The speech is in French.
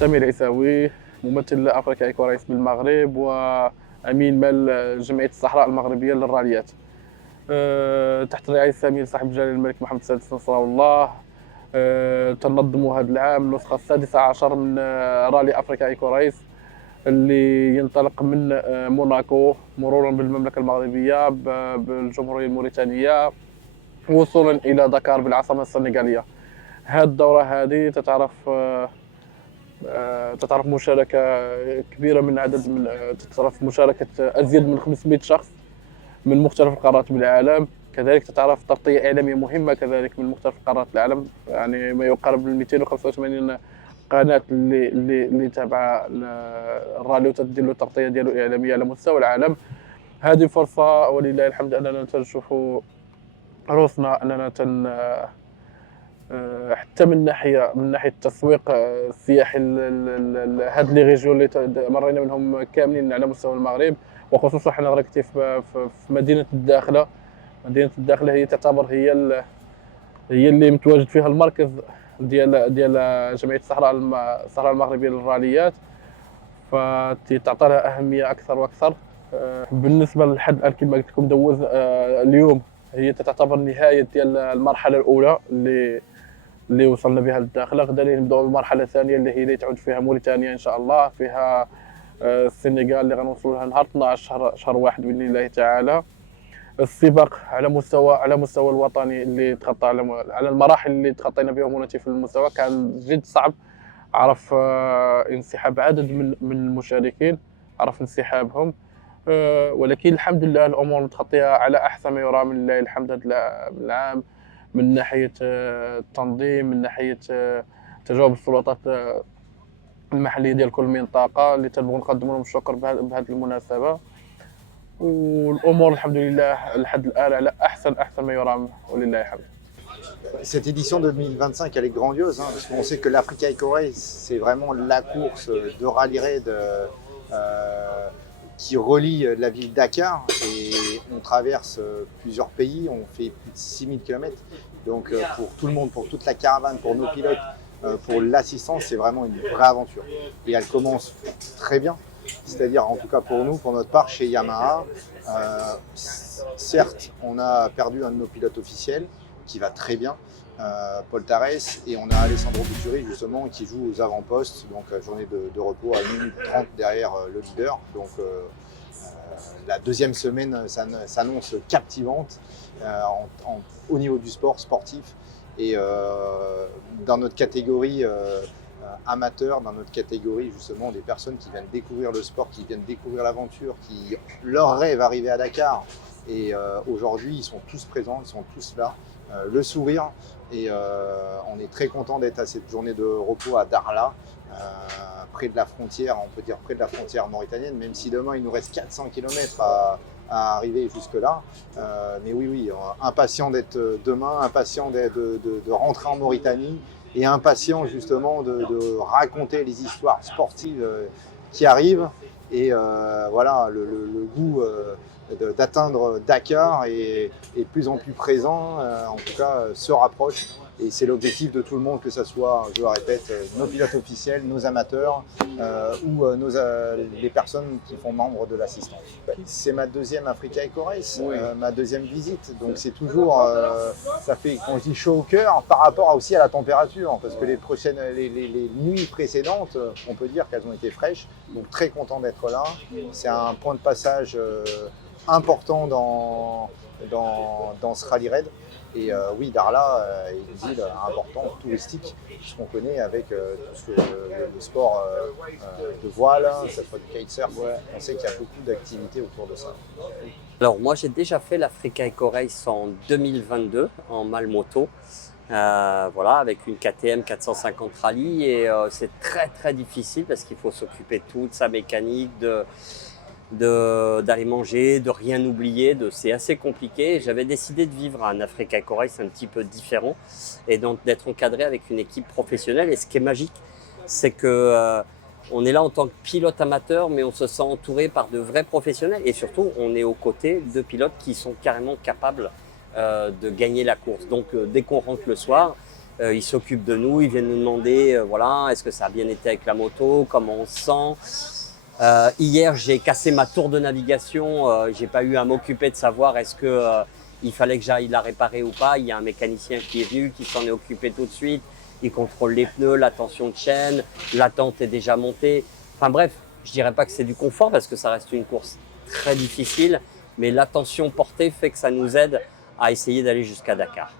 سمير عيساوي، ممثل أفريقيا إيكورايس بالمغرب وأمين مال جمعية الصحراء المغربية للراليات. تحت رعاية سمير صاحب الجلالة الملك محمد السادس نصره الله. تنظم هذا العام النسخة السادسة عشر من رالي أفريقيا إيكورايس اللي ينطلق من موناكو مرورا بالمملكة المغربية بالجمهورية الموريتانية وصولا إلى دكار بالعاصمة السنغالية. هذه الدورة هذه تتعرف مشاركة كبيرة من عدد من تتعرف مشاركة أزيد من 500 شخص من مختلف القارات بالعالم. كذلك تتعرف تغطية إعلامية مهمة كذلك من مختلف قارات العالم، يعني ما يقارب من 285 قناة اللي تابعة الرالي وتدير له التغطية ديالو إعلامية على مستوى العالم. هذه فرصة ولله الحمد أننا تنشوفوا روسنا أننا حتى من ناحيه التسويق السياحي هاد لي ريجيون اللي مرينا منهم كاملين على مستوى المغرب، وخصوصا حنا راكتي في مدينه الداخله. مدينه الداخله هي تعتبر هي اللي متواجد فيها المركز ديال جمعيه الصحراء المغربيه للراليات، فتعطى لها اهميه اكثر واكثر. بالنسبه لحد الان كما قلت لكم دوز اليوم هي تعتبر نهايه ديال المرحله الاولى اللي وصلنا بها للداخله. غدا نبداو بالمرحله الثانيه اللي تعود فيها موريتانيا ان شاء الله، فيها السنغال اللي غنوصلوا لها نهار 12 شهر واحد باذن الله تعالى. السباق على مستوى الوطني اللي تخطى على المراحل اللي تخطينا بهم هنا في المستوى كان جد صعب. عرف انسحاب عدد من المشاركين، عرف انسحابهم، ولكن الحمد لله الامور متخطيه على احسن ما يرام لله الحمد. هذا العام من ناحيه التنظيم، من ناحيه تجاوب السلطات المحليه ديال كل منطقه اللي تنبغوا نقدموا لهم الشكر بهذه المناسبه. والامور الحمد لله لحد الان على احسن ما يرام ولله الحمد. Cette édition 2025, elle est grandiose, hein, parce qu'on sait que l'Africa Eco Race, c'est vraiment la course de rallye raid qui relie la ville Dakar, et on traverse plusieurs pays, on fait plus de 6000 km. Donc pour tout le monde, pour toute la caravane, pour nos pilotes, pour l'assistance, c'est vraiment une vraie aventure. Et elle commence très bien, c'est-à-dire en tout cas pour nous, pour notre part chez Yamaha, certes on a perdu un de nos pilotes officiels qui va très bien, Paul Tarès, et on a Alessandro Buturi justement qui joue aux avant-postes, donc journée de repos à 1 minute 30 derrière le leader. Donc la deuxième semaine s'annonce captivante au niveau du sport sportif, et dans notre catégorie amateur, dans notre catégorie justement des personnes qui viennent découvrir le sport, qui viennent découvrir l'aventure, qui leur rêve arriver à Dakar, et aujourd'hui ils sont tous présents, ils sont tous là, le sourire, et on est très content d'être à cette journée de repos à Darla, près de la frontière, on peut dire près de la frontière mauritanienne, même si demain il nous reste 400 km à arriver jusque là, mais oui, impatient d'être demain, impatient de rentrer en Mauritanie, et impatient justement de raconter les histoires sportives qui arrivent, et voilà, le goût d'atteindre Dakar est de plus en plus présent, en tout cas se rapproche, et c'est l'objectif de tout le monde, que ce soit, je le répète, nos pilotes officiels, nos amateurs ou les personnes qui font membre de l'assistance. C'est ma deuxième Africa Eco Race, ma deuxième visite, donc c'est toujours, ça fait, quand je dis chaud au cœur, par rapport aussi à la température, parce que les nuits précédentes, on peut dire qu'elles ont été fraîches, donc très content d'être là. C'est un point de passage important dans ce rallye raid. Et oui, Darla est une ville importante, touristique, puisqu'on connaît avec tout le sport de voile, cette fois du kitesurf. On sait qu'il y a beaucoup d'activités autour de ça. Alors moi j'ai déjà fait l'Africa Eco Race en 2022 en Malmoto, voilà, avec une KTM 450 Rally, et c'est très difficile parce qu'il faut s'occuper de toute sa mécanique, d'aller manger, de rien oublier, c'est assez compliqué. J'avais décidé de vivre un Africa Eco Race un petit peu différent, et donc d'être encadré avec une équipe professionnelle. Et ce qui est magique, c'est que on est là en tant que pilote amateur, mais on se sent entouré par de vrais professionnels, et surtout on est aux côtés de pilotes qui sont carrément capables de gagner la course. Donc dès qu'on rentre le soir, Ils s'occupent de nous, ils viennent nous demander, voilà, est-ce que ça a bien été avec la moto, comment on se sent. Hier, j'ai cassé ma tour de navigation. J'ai pas eu à m'occuper de savoir est-ce que il fallait que j'aille la réparer ou pas. Il y a un mécanicien qui est venu, qui s'en est occupé tout de suite. Il contrôle les pneus, la tension de chaîne, la tente est déjà montée. Enfin bref, je dirais pas que c'est du confort parce que ça reste une course très difficile, mais l'attention portée fait que ça nous aide à essayer d'aller jusqu'à Dakar.